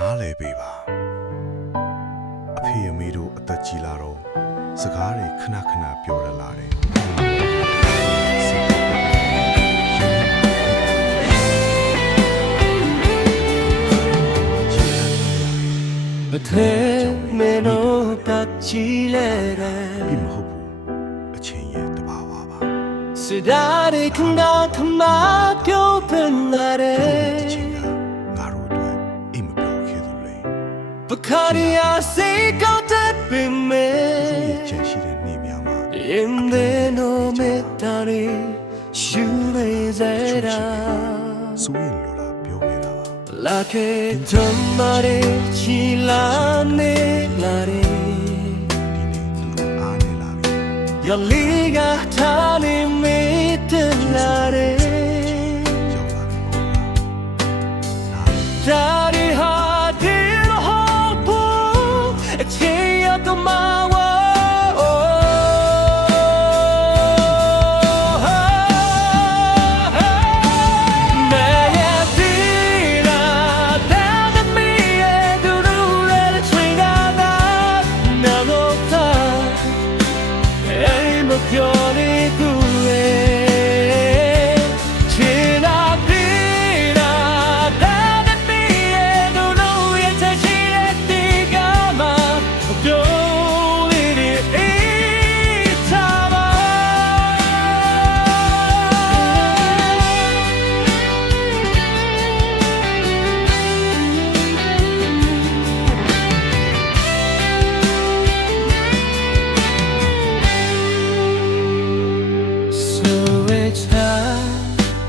နားလဲပေးပါအဖေအမေတို့အသက်ကြီးလာတော့စကားတွေခဏခဏပြောရလာတယ်ဘယ်ထဲမင်းတို့ပတ်ချီလဲတယ်ပြီမဟုတ်ဘူးအချင်းရဲ့တဘာဝပါစဒါရီခဏခမပြောပင်လာတယ်ချင်းကငါတို့အတွက်အိမ်မပြောခဲ့သူလေပခါရီယာစေကောက်တဲ့ပင်မဲကျန်ရှိတဲ့နေများမှာIn the no metari shuvezera ဆိုရင်လိုလားပြောခဲ့တာပါ La che tomare chilane lare ဒီနေ့သူတို့အားနေလာပြီ Ya liga tani metelare ရောက်လာပြီပေါ့လား Dari hadir hopo echeya tomawa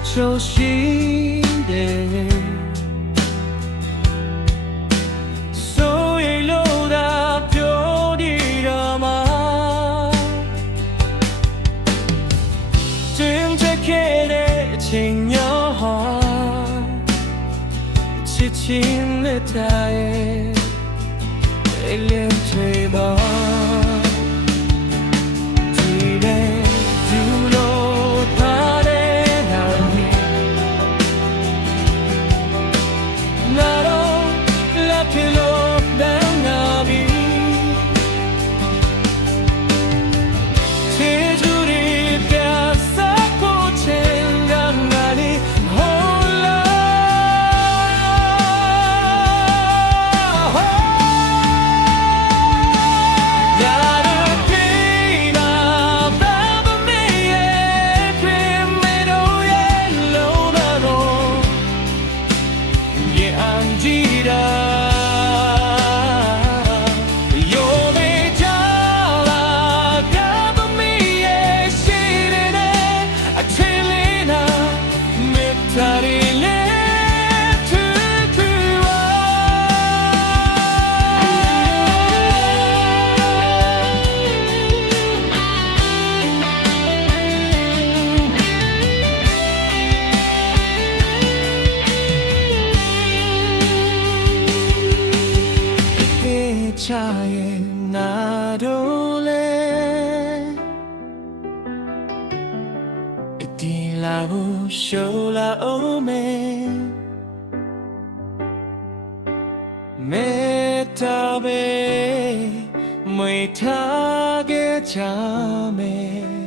So she did So you load up your drama Didn't take it in your heart Sitting the tide Alien table Chaye nadole Itila bu shola ome Metabe Mwe tage chame